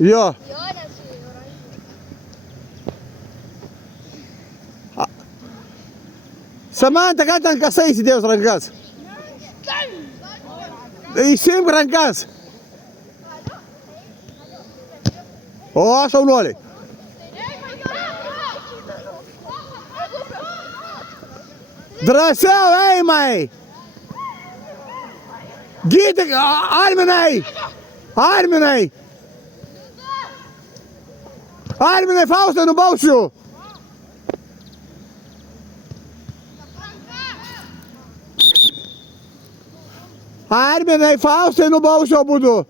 Jo. Samanta, ką ten kasai įsidėjus rankas? Įsimk rankas. O, šaunuoliai. Drąsiau, Eimai. Gydyk, Arminai. Arminai. Arminai, Faustai nubausiu. Arminai, Faustai nubausiu abudu.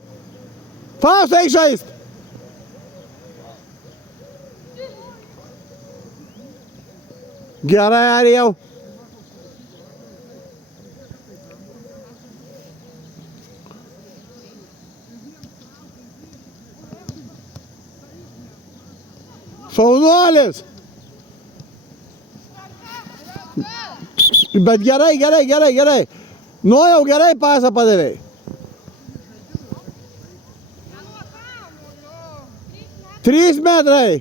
Faustai, eik žaist. Gerai, Arijau. Šaunuolis. Bet gerai. Nu jau gerai pasą padavėjai. Trys metrai.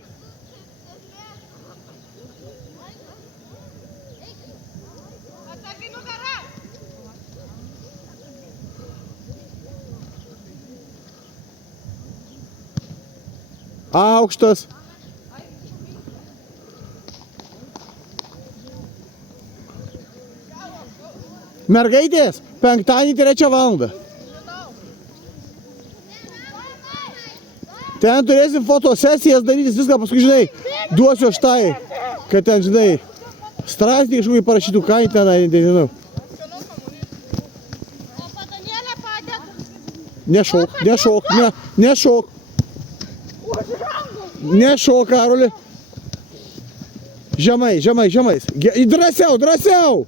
Aukštas. Mergaitės, penktadienį 3 valandą. Ten turėsim fotosesijas darytis, viską paskui, žinai, duosiu aš tai, kad ten, žinai, straipsnį kažkokį parašytų, ką į tenai, nežinau. Nešok. Nešok, Karoli. Žemai. Drąsiau.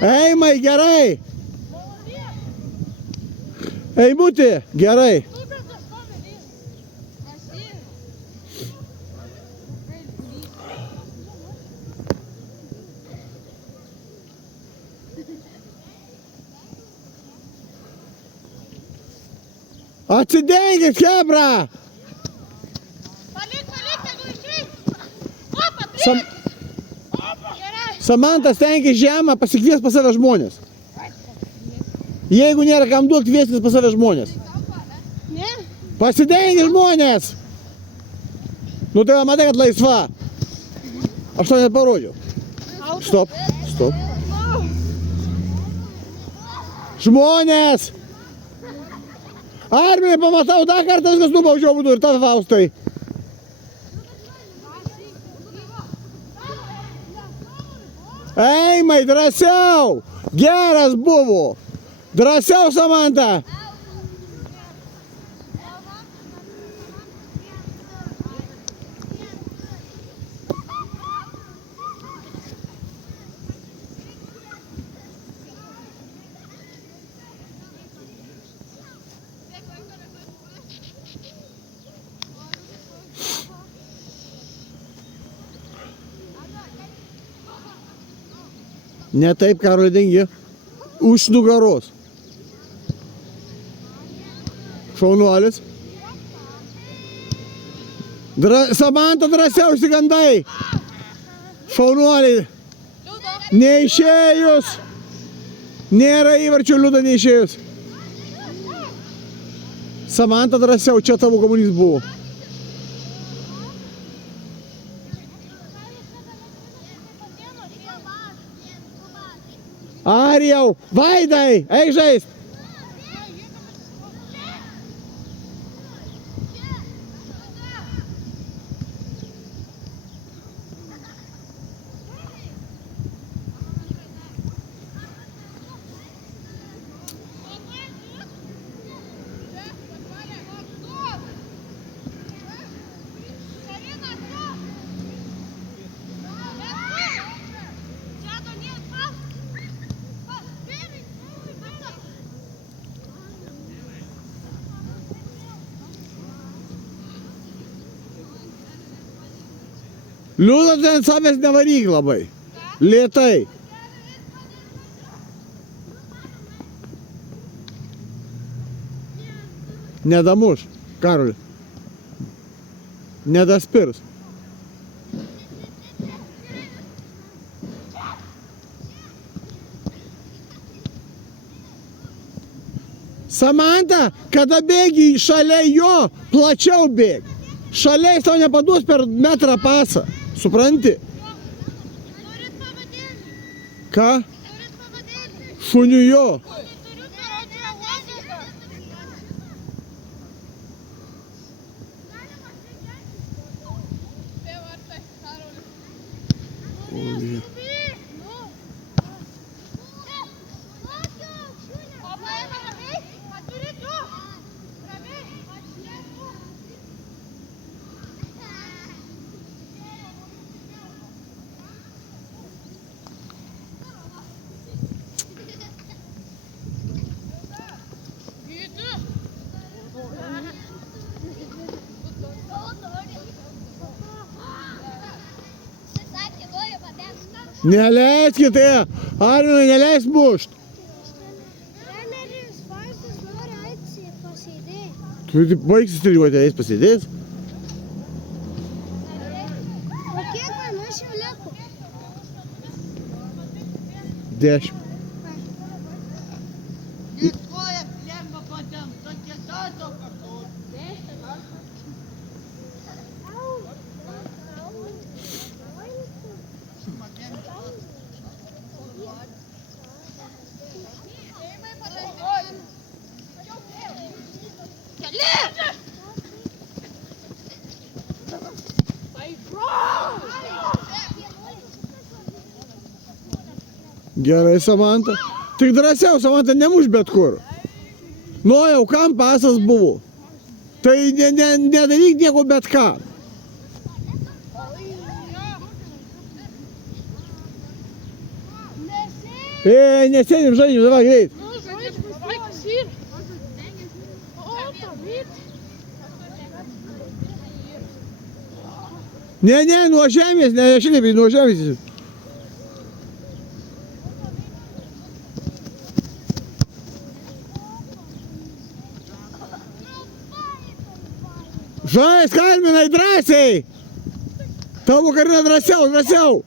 Eimai, gerai. Eimutė, gerai. Atsidenkit, chebra. Samanta, stenkis žemą, pasikvies pas save žmonės. Jeigu nėra kam duok, kvieskis pas save žmonės. Pasidenkis žmonės. Nu tai matai, kad laisva. Aš to net parodžiau. Stop. Žmonės. Arminai, pamatau, dar kartą viskas nubaužiau būtų ir tave, Faustai. Eimai, drąsiau! Geras buvo! Drąsiau, Samanta! Ne taip, Karoli, dengi. Už nugaros. Šaunuolis. Samanta, drąsiau, išsigandai. Šaunuoliai. Neišėjus. Nėra įvarčių, Liuda, neišėjus. Samanta, drąsiau, čia tavo kamuolys buvo. Arijau, Vaidai, eik žaist. Liūdas ten savęs nevaryk labai. Lėtai. Nedamuš, Karoli. Nedaspirs. Samanta, kada bėgi šalia jo, plačiau bėg. Šalia jis tau nepaduos per metrą pasą. Supranti? Turit pavadinti. Ką? Turit pavadinti. Šuniu jo. Turiu parodžią logiką. Oi. Neleiskite, Arminai, neleis mušt. Treneris Vaistas nori eiti pasėdėti. Tu baigsi treniruotę, eis pasėdės. O kiek minučių liko? 10. Koja plemba padengta kieta to kažkur. Gerai, Samanta. Tik drąsiau, Samanta, nemuš bet kur. Nu, jau kam pasas buvo. Tai nedaryk nieko bet ką. Nesėdim, žaidžiam, davai greit. Ne, nuo žemės, ne šitaip, nuo žemės. Žais, Kalminai, drąsiai! Tavo Karina drąsiau, drąsiau!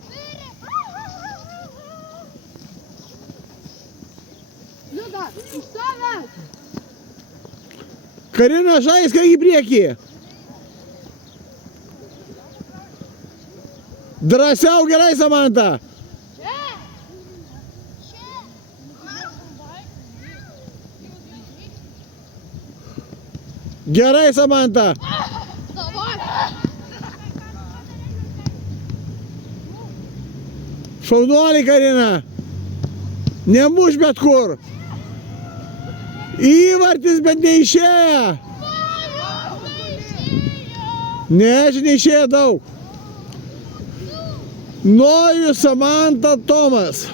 Karina, žais, kai į priekį! Drąsiau, gerai, Samanta! Gerai, Samanta! Šaunuoliai, Karina! Nemuš bet kur! Įvartis, bet neišėja! Ne, neišėja daug! Nojus, Samanta, Tomas.